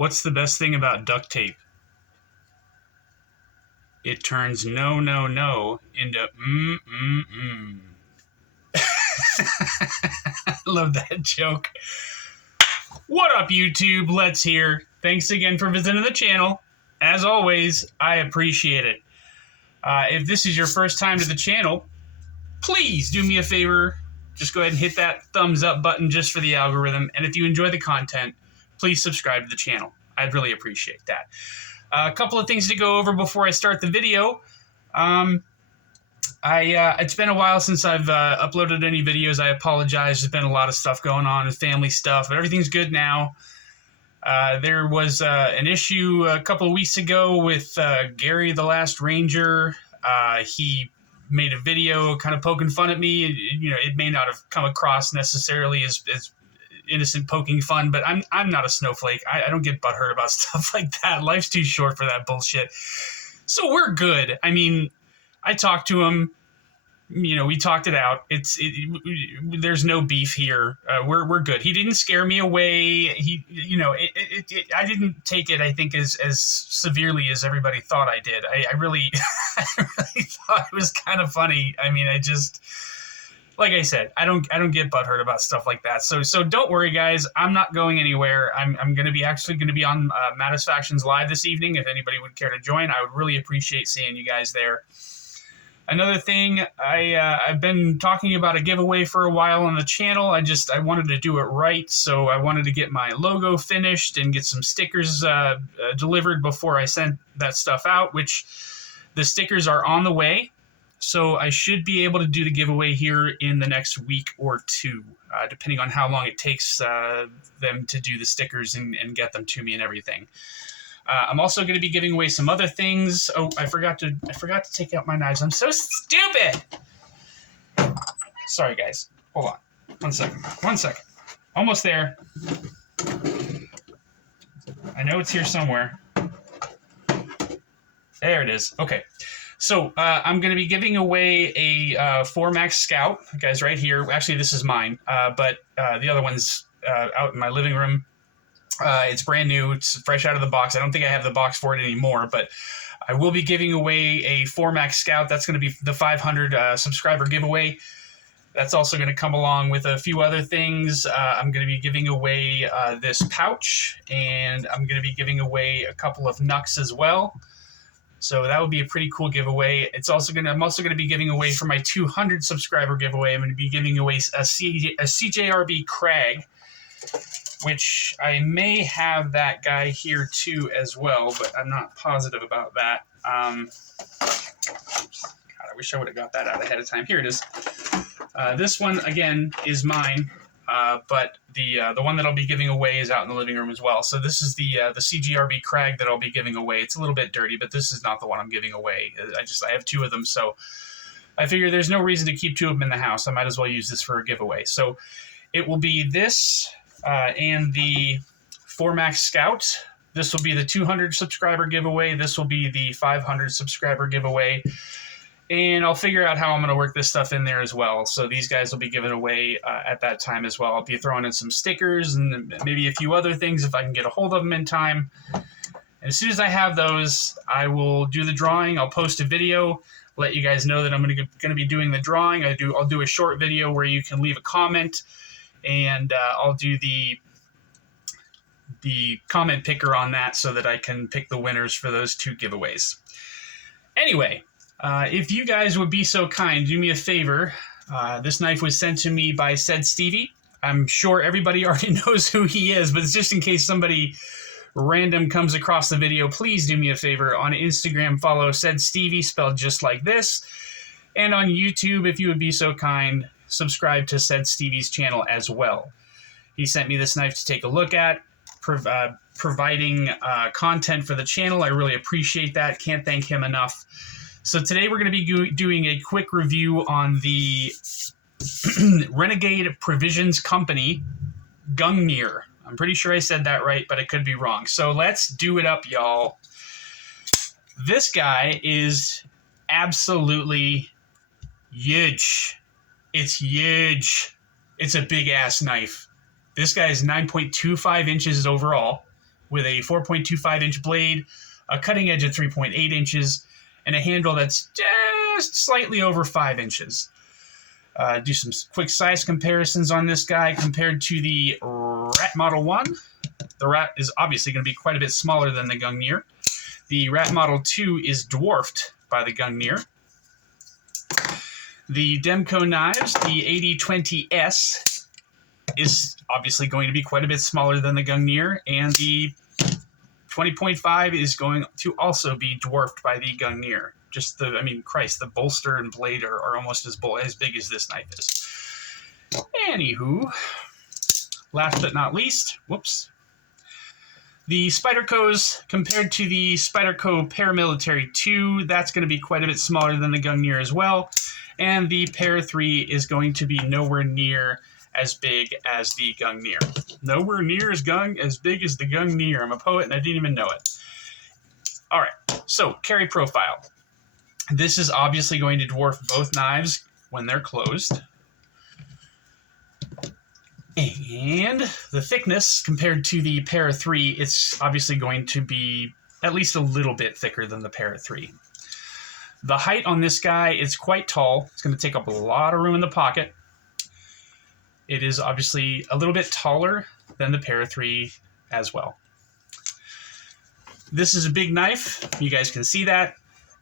What's the best thing about duct tape? It turns no, no, no into I love that joke. What up, YouTube? Let's here. Thanks again for visiting the channel. As always, I appreciate it. If this is your first time to the channel, please do me a favor. Just go ahead and hit that thumbs up button just for the algorithm. And if you enjoy the content, please subscribe to the channel. I'd really appreciate that. A couple of things to go over before I start the video. It's been a while since I've uploaded any videos. I apologize. There's been a lot of stuff going on and family stuff, but everything's good now. There was an issue a couple of weeks ago with Gary, the Last Ranger. He made a video kind of poking fun at me. You know, it may not have come across necessarily as innocent poking fun, but I'm not a snowflake. I don't get butthurt about stuff like that. Life's too short for that bullshit. So we're good. I mean, I talked to him. You know, we talked it out. There's no beef here. We're good. He didn't scare me away. I didn't take it, I think, as severely as everybody thought I did. I really, I really thought it was kind of funny. I mean, like I said, I don't get butthurt about stuff like that. So don't worry, guys. I'm not going anywhere. I'm actually going to be on Mattisfactions Live this evening. If anybody would care to join, I would really appreciate seeing you guys there. Another thing, I've been talking about a giveaway for a while on the channel. I wanted to do it right, so I wanted to get my logo finished and get some stickers delivered before I sent that stuff out, which the stickers are on the way. So I should be able to do the giveaway here in the next week or two, depending on how long it takes them to do the stickers and get them to me and everything. I'm also going to be giving away some other things. Oh, I forgot to take out my knives. I'm so stupid. Sorry, guys. Hold on. One second. Almost there. I know it's here somewhere. There it is. Okay. So I'm going to be giving away a 4MAX Scout. Guys, right here. Actually, this is mine. But the other one's out in my living room. It's brand new. It's fresh out of the box. I don't think I have the box for it anymore, but I will be giving away a 4MAX Scout. That's going to be the 500 subscriber giveaway. That's also going to come along with a few other things. I'm going to be giving away this pouch, and I'm going to be giving away a couple of Nucks as well. So that would be a pretty cool giveaway. I'm also going to be giving away for my 200 subscriber giveaway. I'm going to be giving away a CJRB Crag, which I may have that guy here too as well, but I'm not positive about that. God, I wish I would have got that out ahead of time. Here it is. This one, again, is mine, but the one that I'll be giving away is out in the living room as well. So this is the CGRB Crag that I'll be giving away. It's a little bit dirty, but this is not the one I'm giving away. I have two of them, so I figure there's no reason to keep two of them in the house. I might as well use this for a giveaway. So it will be this and the 4MAX Scout. This will be the 200 subscriber giveaway. This will be the 500 subscriber giveaway. And I'll figure out how I'm going to work this stuff in there as well. So these guys will be given away at that time as well. I'll be throwing in some stickers and maybe a few other things if I can get a hold of them in time. And as soon as I have those, I will do the drawing. I'll post a video, let you guys know that I'm going to be doing the drawing. I'll do a short video where you can leave a comment. And I'll do the comment picker on that so that I can pick the winners for those two giveaways. Anyway, if you guys would be so kind, do me a favor. This knife was sent to me by Said Stevie. I'm sure everybody already knows who he is, but it's just in case somebody random comes across the video, please do me a favor. On Instagram, follow Said Stevie, spelled just like this. And on YouTube, if you would be so kind, subscribe to Said Stevie's channel as well. He sent me this knife to take a look at, providing content for the channel. I really appreciate that. Can't thank him enough. So today we're going to be doing a quick review on the Renegade Provisions Company Gungnir. I'm pretty sure I said that right, but I could be wrong. So let's do it up, y'all. This guy is absolutely huge. It's huge. It's a big-ass knife. This guy is 9.25 inches overall. with a 4.25-inch blade, a cutting edge of 3.8 inches, and a handle that's just slightly over 5 inches. Do some quick size comparisons on this guy compared to the Rat Model 1. The Rat is obviously going to be quite a bit smaller than the Gungnir. The Rat Model 2 is dwarfed by the Gungnir. The DEMKO knives, the 8020S, is obviously going to be quite a bit smaller than the Gungnir, and the 20.5 is going to also be dwarfed by the Gungnir. Just the bolster and blade are almost as big as this knife is. Anywho, last but not least, the SPYDERCOs, compared to the SPYDERCO Paramilitary 2, that's going to be quite a bit smaller than the Gungnir as well. And the Para 3 is going to be nowhere near as big as the Gungnir. Nowhere near as big as the Gungnir. I'm a poet and I didn't even know it. All right, so carry profile. This is obviously going to dwarf both knives when they're closed. And the thickness, compared to the Para 3, it's obviously going to be at least a little bit thicker than the Para 3. The height on this guy is quite tall. It's going to take up a lot of room in the pocket. It is obviously a little bit taller than the Para 3 as well. This is a big knife. You guys can see that.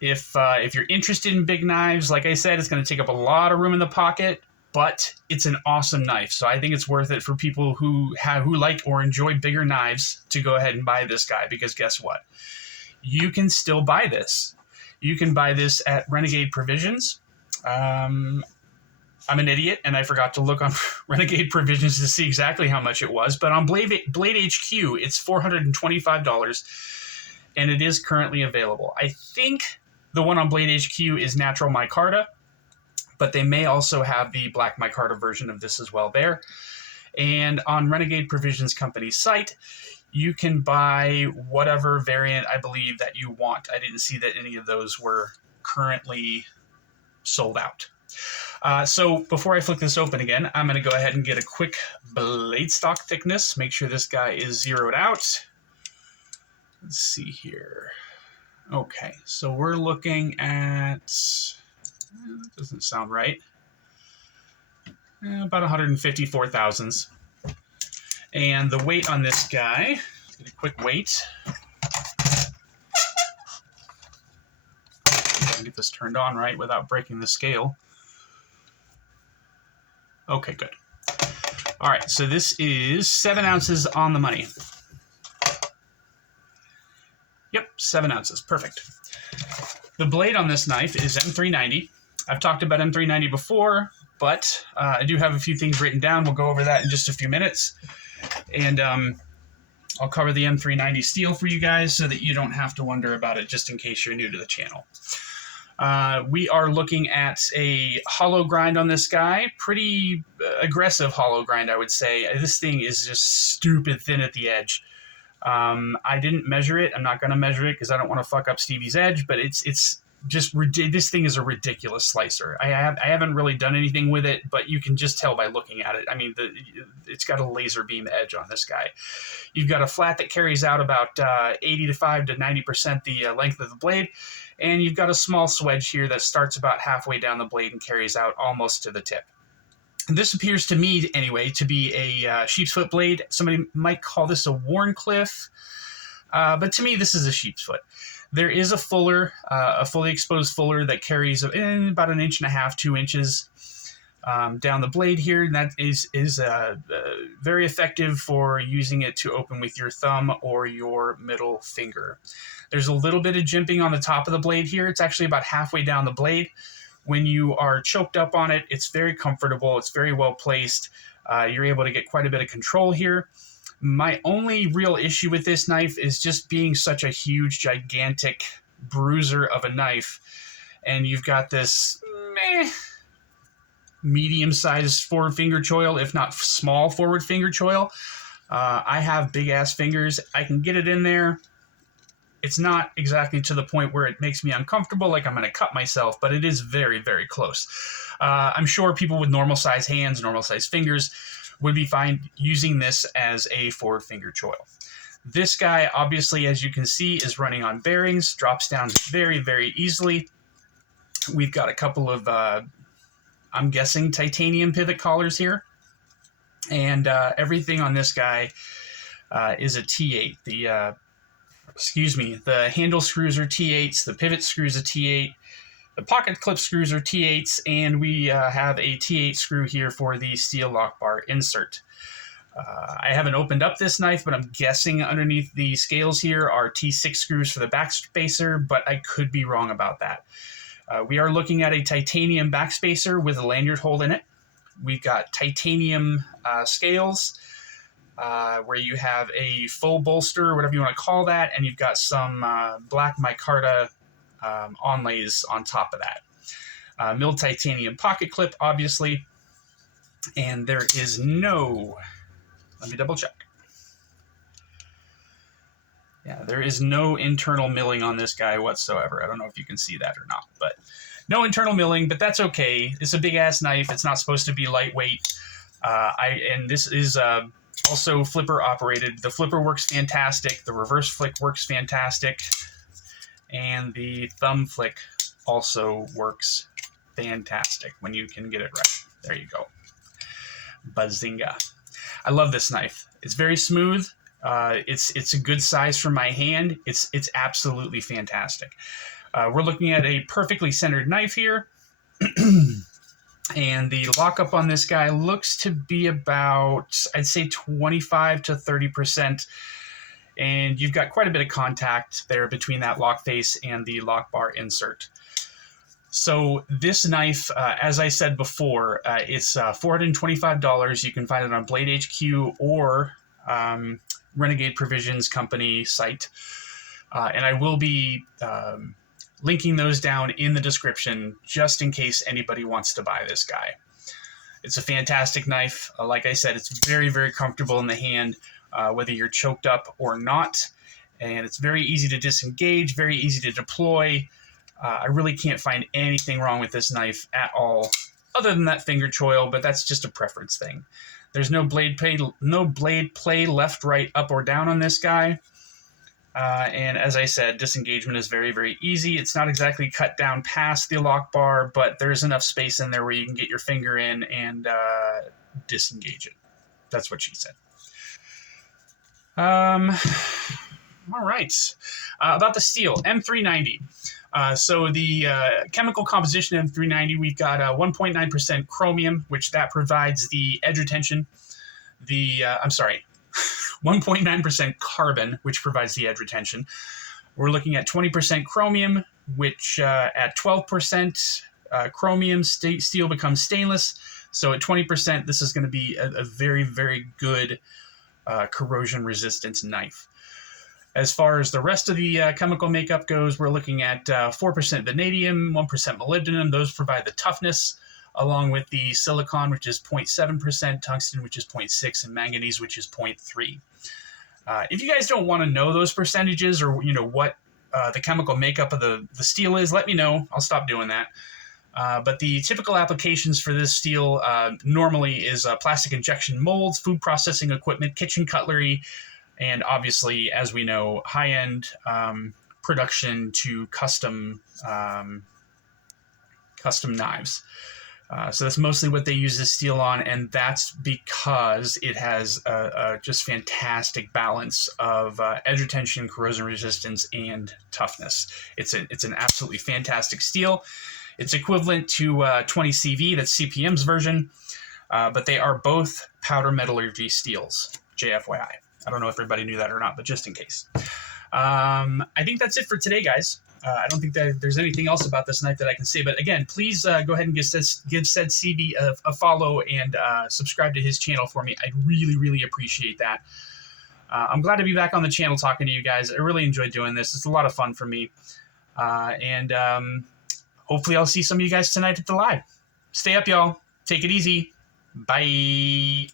If you're interested in big knives, like I said, it's going to take up a lot of room in the pocket, but it's an awesome knife. So I think it's worth it for people who like or enjoy bigger knives to go ahead and buy this guy, because guess what? You can still buy this. You can buy this at Renegade Provisions. I'm an idiot, and I forgot to look on Renegade Provisions to see exactly how much it was. But on Blade HQ, it's $425, and it is currently available. I think the one on Blade HQ is natural micarta, but they may also have the black micarta version of this as well there. And on Renegade Provisions Company's site, you can buy whatever variant I believe that you want. I didn't see that any of those were currently sold out. So before I flick this open again, I'm going to go ahead and get a quick blade stock thickness. Make sure this guy is zeroed out. Let's see here. Okay, so we're looking at, that doesn't sound right, about 154 thousandths. And the weight on this guy, get a quick weight. See if I can get this turned on right without breaking the scale. Okay, good. All right, so this is 7 ounces on the money. Yep, 7 ounces, perfect. The blade on this knife is M390. I've talked about M390 before, but I do have a few things written down. We'll go over that in just a few minutes. And I'll cover the M390 steel for you guys so that you don't have to wonder about it, just in case you're new to the channel. We are looking at a hollow grind on this guy. Pretty aggressive hollow grind, I would say. This thing is just stupid thin at the edge. I didn't measure it. I'm not going to measure it because I don't want to fuck up Stevie's edge, but it's just, this thing is a ridiculous slicer. I haven't really done anything with it, but you can just tell by looking at it. I mean, it's got a laser beam edge on this guy. You've got a flat that carries out about 85 to 90% the length of the blade, and you've got a small swedge here that starts about halfway down the blade and carries out almost to the tip. And this appears to me, anyway, to be a sheep's foot blade. Somebody might call this a Warncliffe, but to me, this is a sheep's foot. There is a fuller, a fully exposed fuller that carries about 1.5 inches, 2 inches down the blade here. And that is very effective for using it to open with your thumb or your middle finger. There's a little bit of jimping on the top of the blade here. It's actually about halfway down the blade. When you are choked up on it, it's very comfortable. It's very well placed. You're able to get quite a bit of control here. My only real issue with this knife is just being such a huge, gigantic bruiser of a knife. And you've got this medium-sized forward finger choil, if not small forward finger choil. I have big-ass fingers. I can get it in there. It's not exactly to the point where it makes me uncomfortable, like I'm going to cut myself, but it is very, very close. I'm sure people with normal-sized hands, normal-sized fingers would be fine using this as a forward finger choil. This guy, obviously, as you can see, is running on bearings, drops down very, very easily. We've got a couple of, I'm guessing, titanium pivot collars here. And everything on this guy is a T8. The handle screws are T8s, the pivot screws are T8, the pocket clip screws are T8s, and we have a T8 screw here for the steel lock bar insert. I haven't opened up this knife, but I'm guessing underneath the scales here are T6 screws for the back spacer, but I could be wrong about that. We are looking at a titanium back spacer with a lanyard hole in it. We've got titanium scales where you have a full bolster, or whatever you want to call that, and you've got some black micarta onlays on top of that. Milled titanium pocket clip, obviously, and there is no... Let me double check. Yeah, there is no internal milling on this guy whatsoever. I don't know if you can see that or not, but no internal milling, but that's okay. It's a big-ass knife. It's not supposed to be lightweight. And this is also flipper operated. The flipper works fantastic. The reverse flick works fantastic. And the thumb flick also works fantastic when you can get it right. There you go. Bazinga. I love this knife. It's very smooth. It's a good size for my hand. It's absolutely fantastic. We're looking at a perfectly centered knife here. And the lockup on this guy looks to be about, I'd say, 25 to 30%. And you've got quite a bit of contact there between that lock face and the lock bar insert. So this knife, as I said before, it's $425. You can find it on Blade HQ or Renegade Provisions Company site. And I will be linking those down in the description just in case anybody wants to buy this guy. It's a fantastic knife. Like I said, it's very, very comfortable in the hand, whether you're choked up or not. And it's very easy to disengage, very easy to deploy. I really can't find anything wrong with this knife at all, other than that finger choil, but that's just a preference thing. There's no blade play left, right, up, or down on this guy. And as I said, disengagement is very, very easy. It's not exactly cut down past the lock bar, but there's enough space in there where you can get your finger in and disengage it. That's what she said. All right. About the steel, M390. So the chemical composition M390, we've got 1.9% chromium, which that provides the edge retention. 1.9% carbon, which provides the edge retention. We're looking at 20% chromium, which at 12% chromium, steel becomes stainless. So at 20%, this is going to be a very, very good corrosion resistance knife. As far as the rest of the chemical makeup goes, we're looking at 4% vanadium, 1% molybdenum. Those provide the toughness, along with the silicon, which is 0.7%, tungsten, which is 0.6%, and manganese, which is 0.3%. If you guys don't want to know those percentages or what the chemical makeup of the steel is, let me know. I'll stop doing that. But the typical applications for this steel normally is plastic injection molds, food processing equipment, kitchen cutlery, and obviously, as we know, high-end production to custom knives. So that's mostly what they use this steel on, and that's because it has a just fantastic balance of edge retention, corrosion resistance, and toughness. It's an absolutely fantastic steel. It's equivalent to 20 CV, that's CPM's version, but they are both powder metallurgy steels, JFYI. I don't know if everybody knew that or not, but just in case. I think that's it for today, guys. I don't think that there's anything else about this knife that I can say. But again, please go ahead and give said CB a follow and subscribe to his channel for me. I'd really, really appreciate that. I'm glad to be back on the channel talking to you guys. I really enjoyed doing this. It's a lot of fun for me. And hopefully I'll see some of you guys tonight at the live. Stay up, y'all. Take it easy. Bye.